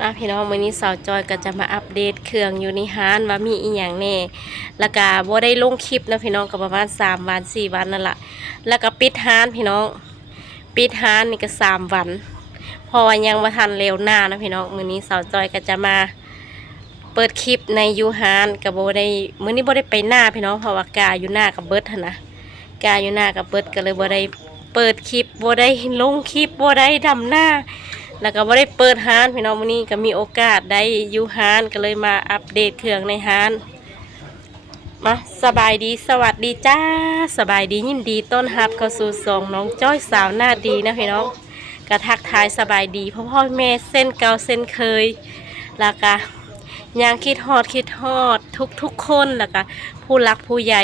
มาพี่น้องมื้อนี้สาวจอยก็จะมาอัปเดตเครื่องอยู่ในร้านว่ามีอีหยังแน่แล้วก็บ่ได้ลงคลิปนะพี่น้องก็ประมาณ3วัน4วันนั่นล่ะแล้วก็ปิดร้านพี่น้องปิดร้านนี่ก็3 วันเพราะว่ายังบ่ทันเร็วหน้านะพี่น้องมื้อนี้สาวจอยก็จะมาเปิดคลิปในยูฮานก็บ่ได้มื้อนี้บ่ได้ไปหน้าพี่น้องเพราะว่ากาอยู่หน้ากับเบิดหั่นนะกาอยู่หน้ากับเบิดก็เลยบ่ได้เปิดคลิปบ่ได้ลงคลิปบ่ได้ดำหน้า แล้วก็บ่ได้เปิดร้านพี่น้องมื้อนี้ก็มีโอกาสได้อยู่ร้านก็เลยมาอัปเดตเครื่องในร้านมาสบายดีสวัสดีจ้าสบายดียินดีต้อนรับเข้าสู่สองน้องจ้อยสาวหน้าดีนะพี่น้องก็ทักทายสบายดีพ่อแม่เส้นเก่าเส้นเคยแล้วก็ยังคิดฮอดทุกคนแล้วก็ผู้รักผู้ใหญ่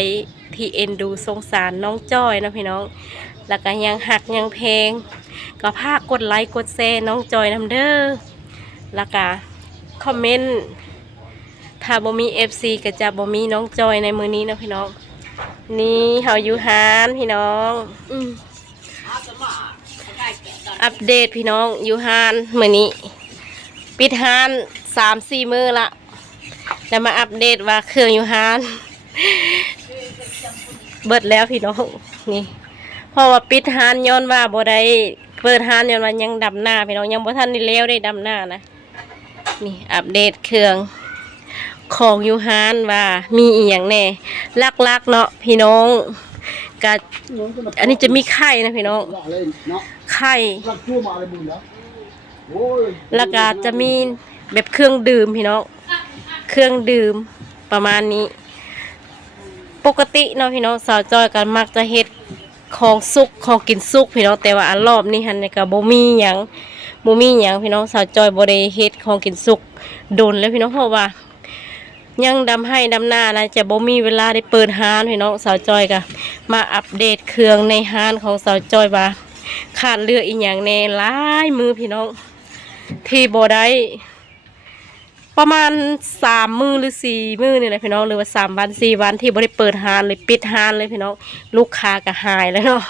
ที่เอ็นดูสงสารน้องจ้อยนะพี่น้องแล้วก็ยังหักยังเพลง ก็พากกดไลค์กดแชร์น้องจอยนำเด้อแล้วก็คอมเมนต์ถ้าบ่มี FC ก็จะบ่มีน้องจอยในมือนี้นะพี่น้องนี่เฮาอยู่ฮานพี่น้องอัปเดตพี่น้องอยู่ฮานมื้อนี้ปิดฮาน3-4 มื้อละแล้วมาอัปเดตว่าเครื่องอยู่ฮานเบิดแล้วพี่น้องนี่เพราะว่าปิดฮานย้อนว่าบ่ได้เปิดฮานย้อนว่ายังดำหน้าพี่น้องยังบ่ทันได้แล้วได้ดำหน้านะนี่อัปเดตเครื่องของยูฮานว่ามีอีหยังแน่ลักๆเนาะพี่น้องก็อันนี้จะมีไข่นะพี่น้องไข่แล้วก็จะมีแบบเครื่องดื่มพี่น้องเครื่องดื่มประมาณนี้ปกติเนาะพี่น้องสาวจอยกันมักจะเฮ็ดของสุกของกินสุกพี่น้องแต่ว่าอันรอบนี้หันนี่ก็บ่มีหยังพี่น้องสาวจอยบ่ได้เฮ็ดของกินสุกโดนแล้วพี่น้องเพราะว่ายังดำให้ดำหน้านะจะบ่มีเวลาได้เปิดร้านพี่น้องสาวจอยก็มาอัปเดตเครื่องในร้านของสาวจอยว่าขาดเหลืออีหยังแน่หลายมือพี่น้องที่บ่ได้ประมาณ3 มื้อหรือ4 มื้อนี่แหละพี่น้องหรือว่า3 วัน 4 วันที่บ่ได้เปิดร้านเลยปิดร้านเลยพี่น้องลูกค้าก็หายแล้วเนาะ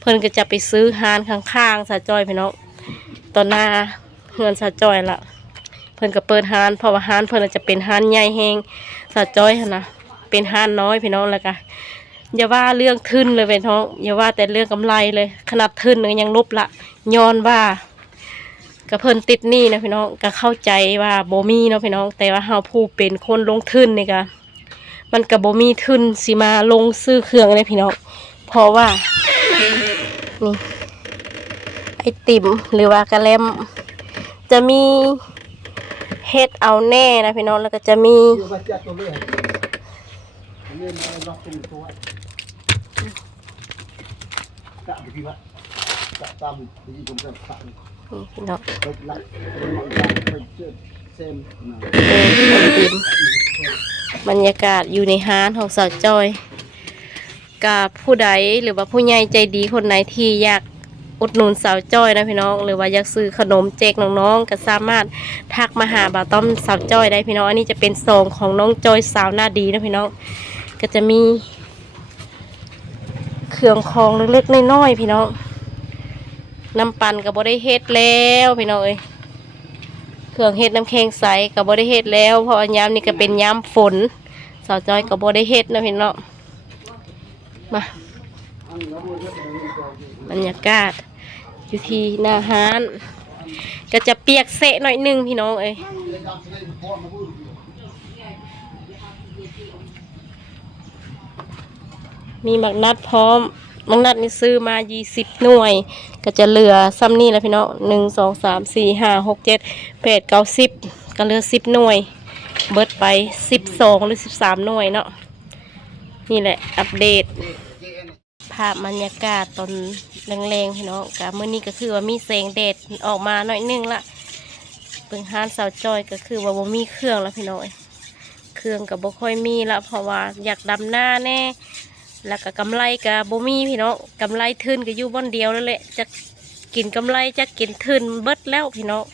เพิ่นก็จะไปซื้อร้านข้างๆสาวจอยพี่น้องตอนหน้าเฮือนสาวจอยละเพิ่นก็เปิดร้านเพราะว่าร้านเพิ่นจะเป็นร้านใหญ่แฮงสาวจอยหั่นนะเป็นร้านน้อยพี่น้องแล้วก็อย่าว่าเรื่องทุนเลยพี่น้องอย่าว่าแต่เรื่องกำไรเลยขนาดทุนยังลบละย้อนว่าก็เพิ่นติดหนี้นะพี่น้องก็เข้าใจว่าบ่มีเนาะพี่น้องแต่ว่าเฮาผู้เป็นคนลงทุนนี่ก็มันก็บ่มีทุนสิมาลงซื้อเครื่องเลยพี่น้องเพราะว่านี่ไอติมหรือว่ากระแลมจะมีเฮ็ดเอาแน่นะพี่น้องแล้วก็จะมีนี่พี่น้องบรรยากาศอยู่ในห้านของสาวจอยกับผู้ใดหรือว่าผู้ใหญ่ใจดีคนไหนที่อยากอุดหนุนสาวจอยนะพี่น้องหรือว่าอยากซื้อขนมแจกน้องๆก็สามารถทักมาหาบ่าวต้อมสาวจอยได้พี่น้องอันนี้จะเป็นซองของน้องจอยสาวหน้าดีนะพี่น้องก็จะมีเครื่องของเล็กๆน้อยๆพี่น้องน้ำปั่นกับบได้เฮ็ดแล้วพี่น้องเอ้ยเครื่องเฮ็ดน้ำแข็งใสกับบได้เฮ็ดแล้วเพราะยามนี้ก็เป็นยามฝนสาวจอยกับบได้เฮ็ดนะพี่น้องมาบรรยากาศอยู่ที่หน้าห้านก็จะเปียกเสะหน่อยนึงพี่น้องเอ้ยมีหมักนัดพร้อมมังนัดนี่ซื้อมา20 หน่วยก็จะเหลือซ้ำนี่แหละพี่น้อง1 2 3 4 5 6 7 8 9 10ก็เหลือ10 หน่วยเบิดไป12 หรือ 13 หน่วยเนาะนี่แหละอัปเดตภาพบรรยากาศตอนแรงๆพี่น้องกะเมื่อนี้ก็คือว่ามีแสงแดดออกมาหน่อยนึงละเปิงห้านสาวจอยก็คือว่าบ่มีเครื่องแล้วพี่น้องเครื่องกับบ่ค่อยมีละเพราะว่าอยากดำหน้าแน่แล้วก็กำไรกับบ่มีพี่น้องกำไรทุนก็อยู่บนเดียวนั่นแหละจะกินกำไรจะกินทุนเบิดแล้วพี่น้อง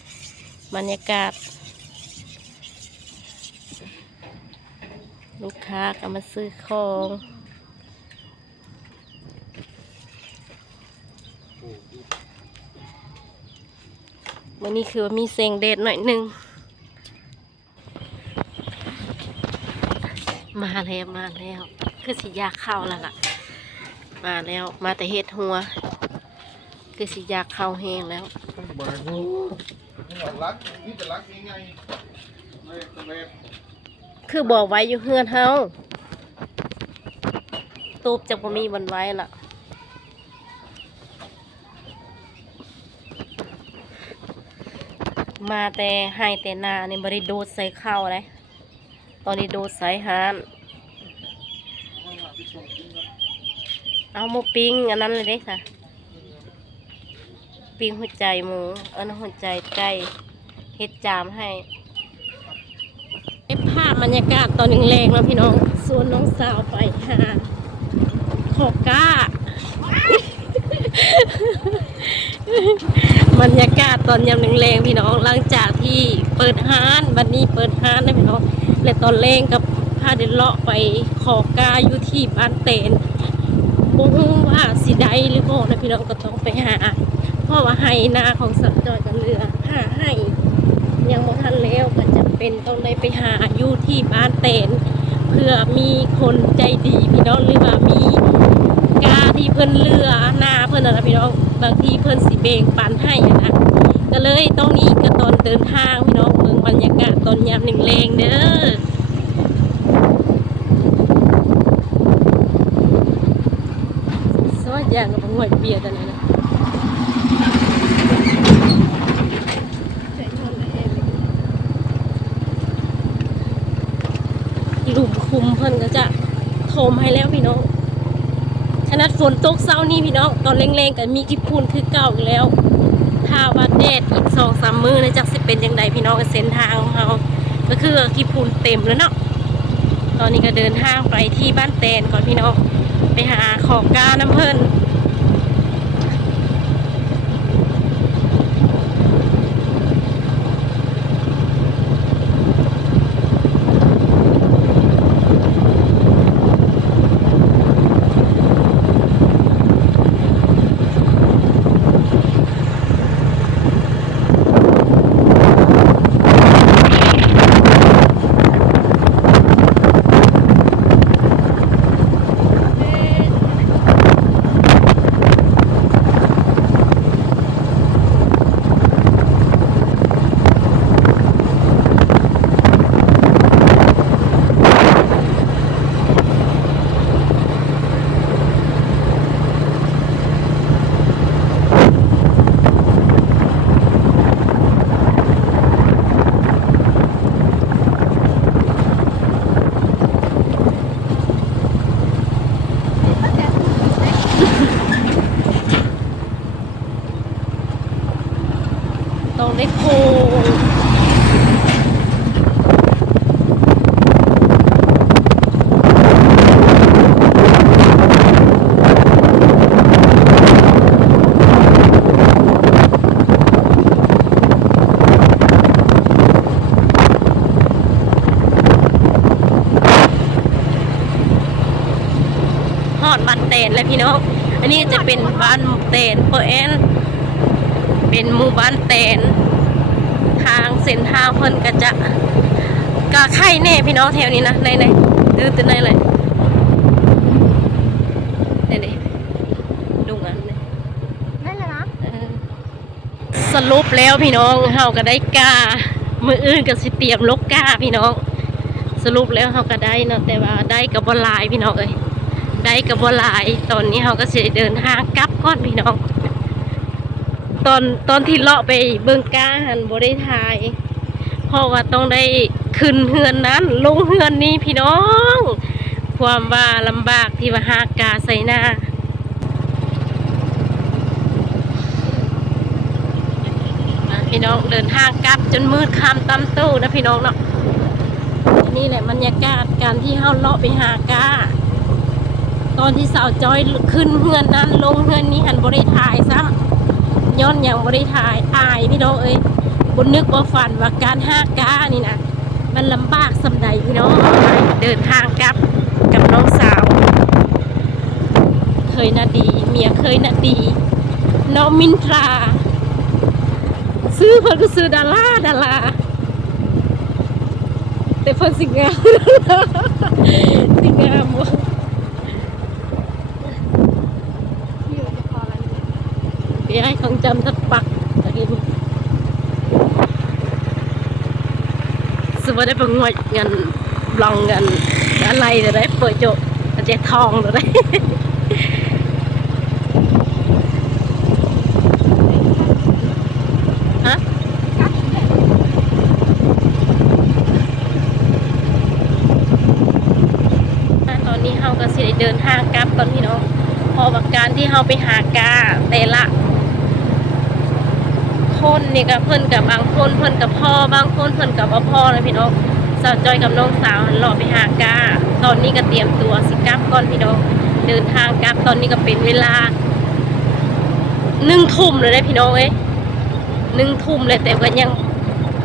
บรรยากาศลูกค้าก็มาซื้อของ วันนี้คือว่ามีแสงแดดหน่อยหนึงมาแล้วคือสิยากเข้าแล้วล่ะมาแล้วมาแต่เฮ็ดหัวคือสิยากเข้าแห้งแล้วคือบอกไว้อยู่เฮือนเฮาตูบจะบ่มีวันไว้ล่ะมาแต่ให้แต่นานี่บริโดดใส่ข้าวเลยตอนนี้โดดใส่หานเอาหมูปิ้งอันนั้นเลยเด้ค่ะปิ้งหัวใจหมูอันนั้นหัวใจไก่เฮ็ดจามให้เก็บภาพบรรยากาศตอนแรงๆแล้วพี่น้องส่วนน้องสาวไปหาขอก้า บรรยากาศตอนยามแรงๆพี่น้องหลังจากที่เปิดห้านบัดนี้เปิดห้านนะพี่น้องและตอนแรงกับพาเดินเลาะไปขอกาอยู่ที่บ้านเตนบ่ฮู้ว่าสิได้หรือบ่นะพี่น้องก็ต้องไปหาเพราะว่าไห้นาของสัตว์จอยกันเรือหาให้ยังบ่ทันแล้วก็จะเป็นต้องได้ไปหาอยู่ที่บ้านเตนเพื่อมีคนใจดีพี่น้องหรือว่ามีกาที่เพิ่นเรือนาเพิ่นนะพี่น้องบางทีเพิ่นสิเบ่งปันให้นะก็เลยตรงนี้ก็ตอนเดินทางพี่น้องเมืองบรรยากาศตอนยามแรงๆเด้อสวัสดีกับหน่วยเบียร์กันเลยนะหลุมคุมเพิ่นก็จะโถมให้แล้วพี่น้องขนาดฝนตกเช้านี้พี่น้องตอนแรงๆกันมีกี่พูนคือเก่าอยู่แล้วถ้าว่าแดดอีก2-3 มื้อนะจักสิเป็นยังไงพี่น้องเส้นทางของเราก็คือกี่พูนเต็มแล้วเนาะตอนนี้ก็เดินทางไปที่บ้านแตนก่อนพี่น้องไปหาขอกาน้ำเพิ่นต้องได้โคฮอดบ้านแตนเลยพี่น้องอันนี้จะเป็นบ้านแตนเปอร์แอนเป็นหมู่บ้านแตนทางเส้นทางเพิ่นก็จะกะไข่แน่พี่น้องแถวนี้นะในดื้อตื่นในเลยนี่ดุงอ่ะได้เลยนะสรุปแล้วพี่น้องเฮาก็ได้กามืออื่นก็สิเตรียมลกกาพี่น้องสรุปแล้วเฮาก็ได้เนาะแต่ว่าได้กับบ่หลายพี่น้องเอ้ยได้กับบ่หลายตอนนี้เฮาก็สิเดินทางกลับก่อนพี่น้องตอนที่เลาะไปเบิ่งกาหันบ่ได้ถ่ายเพราะว่าต้องได้ขึ้นเฮือนนั้นลงเฮือนนี้พี่น้องความว่าลำบากที่ว่าหากาใส่หน้าพี่น้องเดินทางกลับจนมืดค่ำตำตู้นะพี่น้องเนาะนี่แหละบรรยากาศการที่เฮาเลาะไปหากาตอนที่สาวจอยขึ้นเฮือนนั้นลงเฮือนนี้หันบ่ได้ถ่ายซ้ำย้อนอย่างบริถ่ายอายพี่น้องเอ้ยบนนึกบ่ฝันว่าการหากานี่นะมันลำบากสำใดพี่น้องเดินทางกับน้องสาวเคยนาดีเมียเคยนาดีน้องมินทรา ซื้อเพิ่นก็ซื้อดาราแต่เพิ่นสิงามสิงามบ่พี่ไอ้ของจำทักปักตะกี้สมมุติได้ประงวดเงินลองเงินอะไรเดี๋ยวได้เปิดโจอาจจะทองเดี๋ยวได้ฮะตอนนี้เฮาก็สิได้เดินทางกลับตอนพี่น้องพอว่าการที่เฮาไปหากาแต่ละคนนี่ก็เพิ่นกับบางคนเพิ่นกับพ่อบางคนเพิ่นกับพ่อนะพี่น้องสาวจอยกับน้องสาวหันหล่อไปหากาตอนนี้ก็เตรียมตัวสิกลับก่อนพี่น้องเดินทางกลับตอนนี้ก็เป็นเวลา1 ทุ่มเลยได้พี่น้องเอ้ย1 ทุ่มเลยแต่ก็ยัง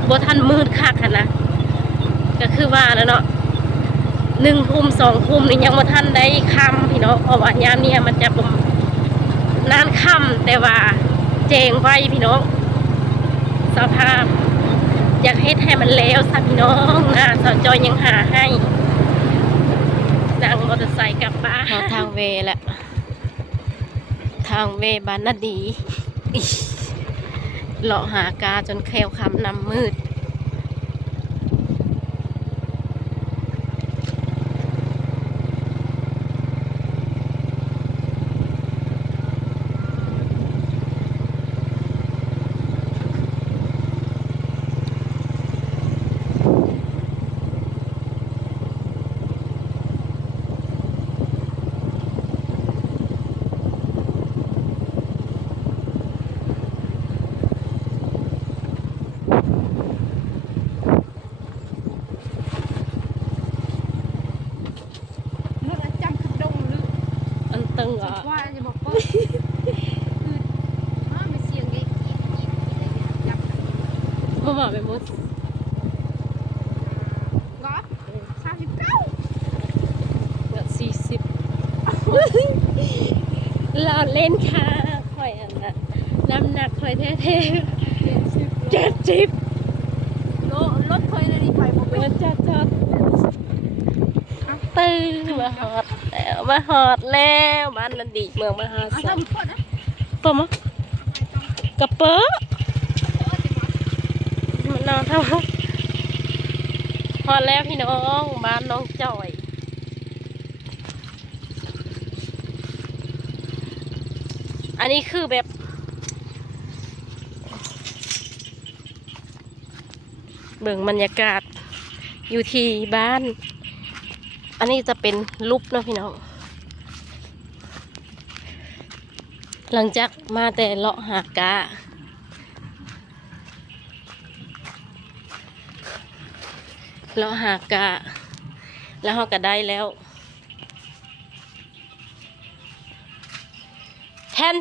บ่ทันมืดคักค่ะนะก็คือว่าแล้วเนาะ1 ทุ่ม2 ทุ่มนี่ยังบ่ทันได้ค่ำพี่น้องเพราะว่ายามนี้มันจะนานค่ำแต่ว่าแจ้งไว้พี่น้องสภาพอยากให้แท้มันแล้วสักพี่น้องนะสาวจอยยังหาให้นั่งมอเตอร์ไซค์กลับบ้านทางเวแหละทางเวบ้านนาดีเลาะหากาจนแคลวคำนำมืดอันตึงอ่ะว่าจะบอกว่าคือไม่เสียงเด็กอะไรเนี่ยจับมาบอกไปหมดงอ39เกือบ40เราเล่นค่ะข่อยอันน่ะน้ำหนักข่อยแท้ๆ70รถเคยเลยนี่ไปบอก รถจอดตื้อมาหอดแล้วบ้านนันดีเมืองมหาสารคามปะมะกระเป๋ามันนอนเท่าหอดแล้วพี่น้องบ้านน้องจอยอันนี้คือแบบเบิ่งบรรยากาศอยู่ที่บ้านอันนี้จะเป็นรูปเนาะพี่น้องหลังจากมาแต่เลาะหากาเลาะหากาแล้วเขาก็ได้แล้วแทน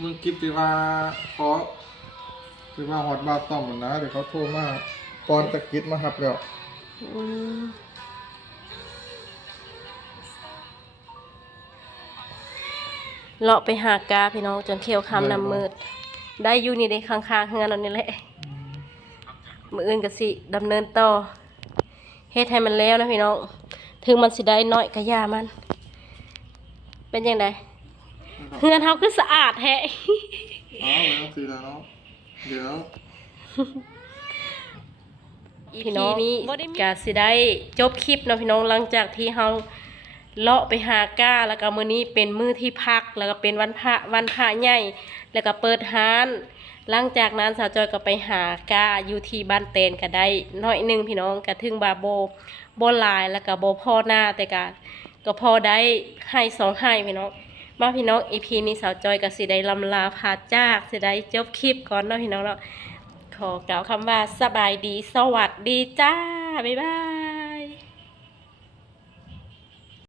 มึงกิฟต์ว่าขอคือว่าฮอตบาต้อมนะเดี๋ยวเขาโทรมาปอนตะกิดมาครับแล้วเลาะไปหากาพี่น้องจนเขียวคำนำมืดได้อยู่นี่ได้ข้างๆเฮือนเรานี่แหละมืออื่นก็สิดำเนินต่อเฮ็ดให้มันแล้วนะพี่น้องถึงมันสิได้น้อยก็ย่ามันเป็นยังไงเฮือนเฮาคือสะอาดแท้ อ๋อไม่ต้องซื้อแล้วเนาะเดี๋ยวพี่น้องนี้กาสิได้จบคลิปเนาะพี่น้องหลังจากที่เฮาเลาะไปหาก้าแล้วก็มื้อนี้เป็นมื้อที่พักแล้วก็เป็นวันพระใหญ่แล้วก็เปิดร้านหลังจากนั้นสาวจอยก็ไปหาก้าอยู่ที่บ้านเตนก็ได้น้อยนึงพี่น้องก็ถึงบาโบหลายแล้วก็บ่พอหน้าแต่ก็พอได้ให้2ให้พี่น้องมาพี่น้อง EP นี้สาวจอยก็สิได้ลำลาพาจากสิได้จบคลิปก่อนเนาะพี่น้องเนาะขอกล่าวคำว่าสบายดีสวัสดีจ้าบ๊ายบาย